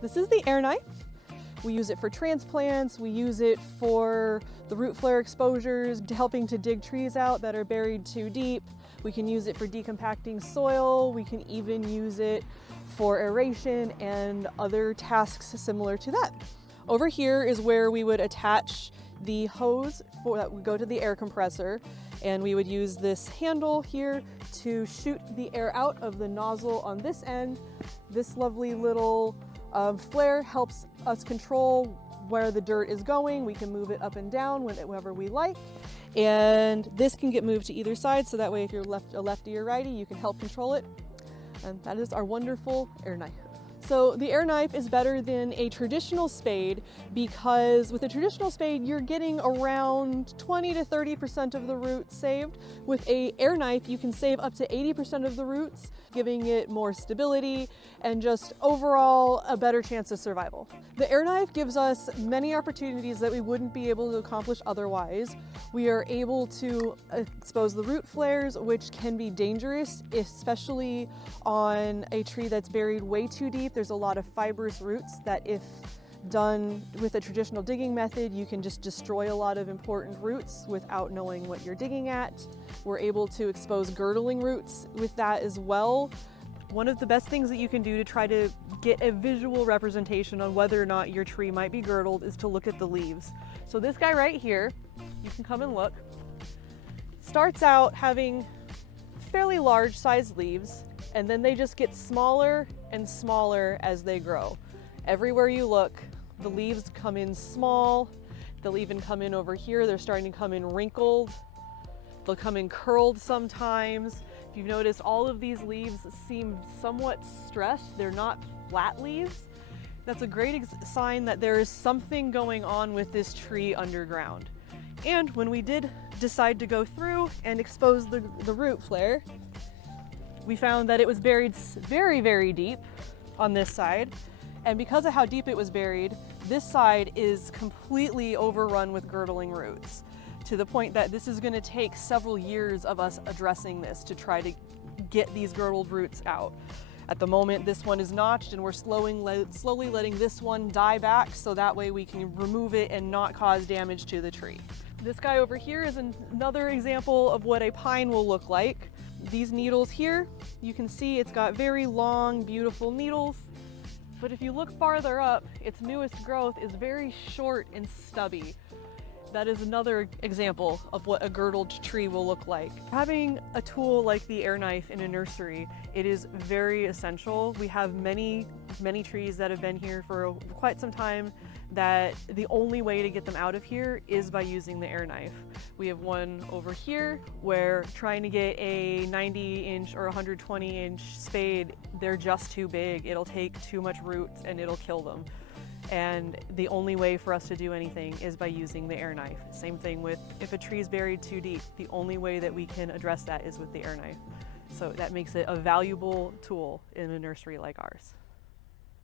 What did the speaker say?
This is the air knife. We use it for transplants, we use it for the root flare exposures, helping to dig trees out that are buried too deep. We can use it for decompacting soil, we can even use it for aeration and other tasks similar to that. Over here is where we would attach the hose that would go to the air compressor, and we would use this handle here to shoot the air out of the nozzle on this end. This lovely little flare helps us control where the dirt is going. We can move it up and down whenever we like. And this can get moved to either side, so that way if you're a lefty or righty, you can help control it. And that is our wonderful air knife. So the air knife is better than a traditional spade because with a traditional spade, you're getting around 20 to 30% of the roots saved. With an air knife, you can save up to 80% of the roots, giving it more stability and just overall a better chance of survival. The air knife gives us many opportunities that we wouldn't be able to accomplish otherwise. We are able to expose the root flares, which can be dangerous, especially on a tree that's buried way too deep. There's a lot of fibrous roots that, if done with a traditional digging method, you can just destroy a lot of important roots without knowing what you're digging at. We're able to expose girdling roots with that as well. One of the best things that you can do to try to get a visual representation on whether or not your tree might be girdled is to look at the leaves. So this guy right here, you can come and look, starts out having fairly large sized leaves, and then they just get smaller and smaller as they grow. Everywhere you look, the leaves come in small. They'll even come in over here. They're starting to come in wrinkled. They'll come in curled sometimes. If you've noticed, all of these leaves seem somewhat stressed. They're not flat leaves. That's a great sign that there is something going on with this tree underground. And when we did decide to go through and expose the root flare, we found that it was buried very, very deep on this side. And because of how deep it was buried, this side is completely overrun with girdling roots, to the point that this is going to take several years of us addressing this to try to get these girdled roots out. At the moment, this one is notched, and we're slowly letting this one die back so that way we can remove it and not cause damage to the tree. This guy over here is another example of what a pine will look like. These needles here, you can see it's got very long, beautiful needles. But if you look farther up, its newest growth is very short and stubby. That is another example of what a girdled tree will look like. Having a tool like the air knife in a nursery, it is very essential. We have many trees that have been here for quite some time that the only way to get them out of here is by using the air knife. We have one over here where trying to get a 90-inch or 120-inch spade, they're just too big. It'll take too much roots and it'll kill them. And the only way for us to do anything is by using the air knife. Same thing with if a tree is buried too deep, the only way that we can address that is with the air knife. So that makes it a valuable tool in a nursery like ours.